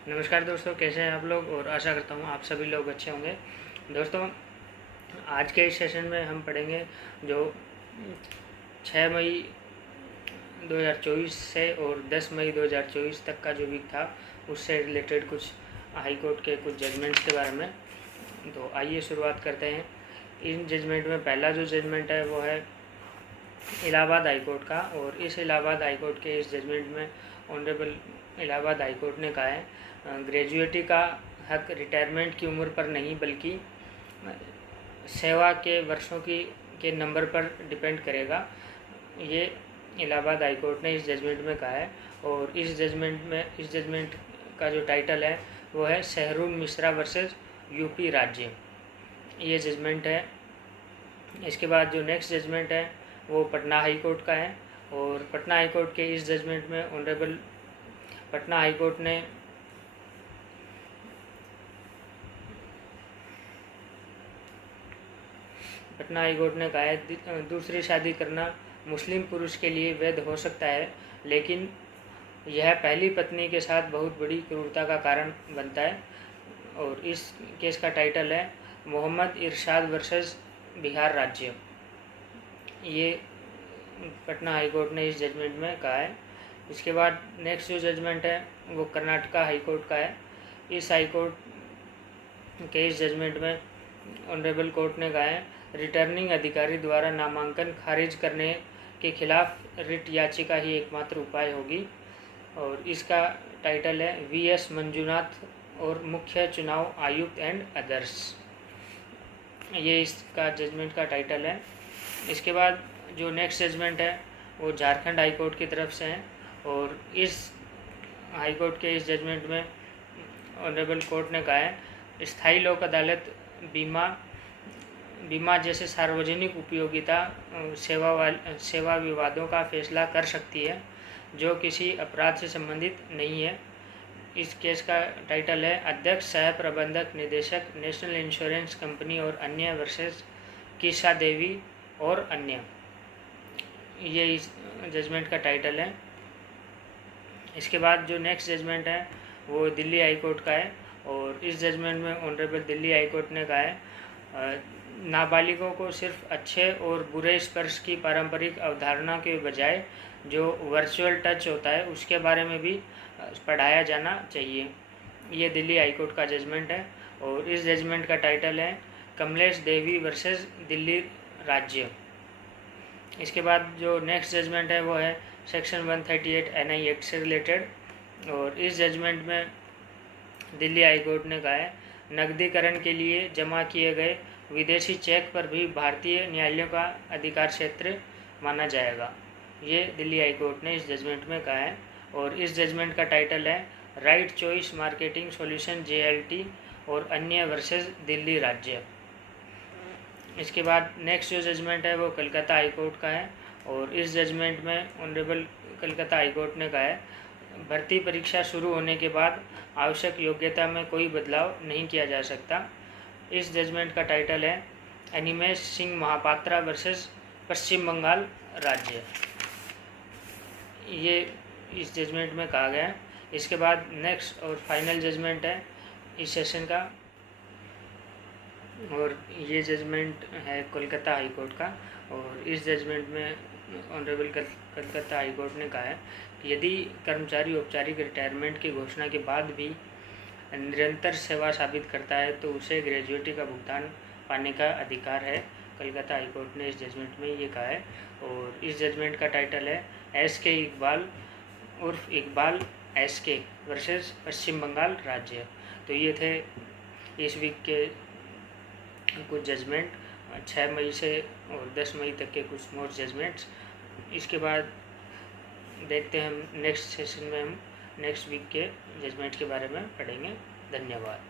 नमस्कार दोस्तों, कैसे हैं आप लोग। और आशा करता हूँ आप सभी लोग अच्छे होंगे। दोस्तों, आज के इस सेशन में हम पढ़ेंगे जो 6 मई 2024 से और 10 मई 2024 तक का जो वीक था उससे रिलेटेड कुछ हाई कोर्ट के कुछ जजमेंट्स के बारे में। तो आइए शुरुआत करते हैं। इन जजमेंट में पहला जो जजमेंट है वो है इलाहाबाद हाई कोर्ट का। और इस इलाहाबाद हाई कोर्ट के इस जजमेंट में ऑनरेबल इलाहाबाद हाई कोर्ट ने कहा है ग्रेजुएटी का हक रिटायरमेंट की उम्र पर नहीं बल्कि सेवा के वर्षों के नंबर पर डिपेंड करेगा। ये इलाहाबाद हाई कोर्ट ने इस जजमेंट में कहा है। और इस जजमेंट का जो टाइटल है वो है सहरून मिश्रा वर्सेस यूपी राज्य। ये जजमेंट है। इसके बाद जो नेक्स्ट जजमेंट है वो पटना हाई कोर्ट का है। और पटना हाई कोर्ट के इस जजमेंट में ऑनरेबल पटना हाई कोर्ट ने कहा है दूसरी शादी करना मुस्लिम पुरुष के लिए वैध हो सकता है, लेकिन यह पहली पत्नी के साथ बहुत बड़ी क्रूरता का कारण बनता है। और इस केस का टाइटल है मोहम्मद इरशाद वर्सेस बिहार राज्य। ये पटना हाई कोर्ट ने इस जजमेंट में कहा है। इसके बाद नेक्स्ट जो जजमेंट है वो कर्नाटका हाई कोर्ट का है। इस हाई कोर्ट के इस जजमेंट में ऑनरेबल कोर्ट ने कहा है रिटर्निंग अधिकारी द्वारा नामांकन खारिज करने के खिलाफ रिट याचिका ही एकमात्र उपाय होगी। और इसका टाइटल है वीएस मंजुनाथ और मुख्य चुनाव आयुक्त एंड अदर्स। ये इसका जजमेंट का टाइटल है। इसके बाद जो नेक्स्ट जजमेंट है वो झारखंड हाई कोर्ट की तरफ से है। और इस हाई कोर्ट के इस जजमेंट में ऑनरेबल कोर्ट ने कहा है स्थायी लोक अदालत बीमा जैसे सार्वजनिक उपयोगिता सेवा विवादों का फैसला कर सकती है जो किसी अपराध से संबंधित नहीं है। इस केस का टाइटल है अध्यक्ष सह प्रबंधक निदेशक नेशनल इंश्योरेंस कंपनी और अन्य वर्सेस कीशा देवी और अन्य। ये इस जजमेंट का टाइटल है। इसके बाद जो नेक्स्ट जजमेंट है वो दिल्ली हाई कोर्ट का है। और इस जजमेंट में ऑनरेबल दिल्ली हाई कोर्ट ने कहा है नाबालिगों को सिर्फ अच्छे और बुरे स्पर्श की पारंपरिक अवधारणा के बजाय जो वर्चुअल टच होता है उसके बारे में भी पढ़ाया जाना चाहिए। ये दिल्ली हाई कोर्ट का जजमेंट है। और इस जजमेंट का टाइटल है कमलेश देवी वर्सेस दिल्ली राज्य। इसके बाद जो नेक्स्ट जजमेंट है वो है सेक्शन 138 NI एक्ट से रिलेटेड। और इस जजमेंट में दिल्ली हाई कोर्ट ने कहा है नकदीकरण के लिए जमा किए गए विदेशी चेक पर भी भारतीय न्यायालयों का अधिकार क्षेत्र माना जाएगा। ये दिल्ली हाई कोर्ट ने इस जजमेंट में कहा है। और इस जजमेंट का टाइटल है right choice marketing solution JLT और अन्य वर्सेस दिल्ली राज्य। इसके बाद नेक्स्ट जो जजमेंट है वो कलकत्ता हाई कोर्ट का है। और इस जजमेंट में ऑनरेबल कलकत्ता हाई कोर्ट ने कहा है भर्ती परीक्षा शुरू होने के बाद आवश्यक योग्यता में कोई बदलाव नहीं किया जा सकता। इस जजमेंट का टाइटल है अनिमेश सिंह महापात्रा वर्सेस पश्चिम बंगाल राज्य। ये इस जजमेंट में कहा गया है। इसके बाद नेक्स्ट और फाइनल जजमेंट है इस सेशन का। और ये जजमेंट है कोलकाता हाई कोर्ट का। और इस जजमेंट में ऑनरेबल कलकत्ता हाई कोर्ट ने कहा है कि यदि कर्मचारी औपचारिक रिटायरमेंट की घोषणा के बाद भी निरंतर सेवा साबित करता है तो उसे ग्रेजुएटी का भुगतान पाने का अधिकार है। कलकत्ता हाई कोर्ट ने इस जजमेंट में ये कहा है। और इस जजमेंट का टाइटल है SK इकबाल उर्फ इकबाल SK वर्सेस पश्चिम बंगाल राज्य। तो ये थे इस वीक के कुछ जजमेंट 6 मई से और 10 मई तक के कुछ मोर जजमेंट्स। इसके बाद देखते हैं हम नेक्स्ट सेशन में हम नेक्स्ट वीक के जजमेंट के बारे में पढ़ेंगे। धन्यवाद।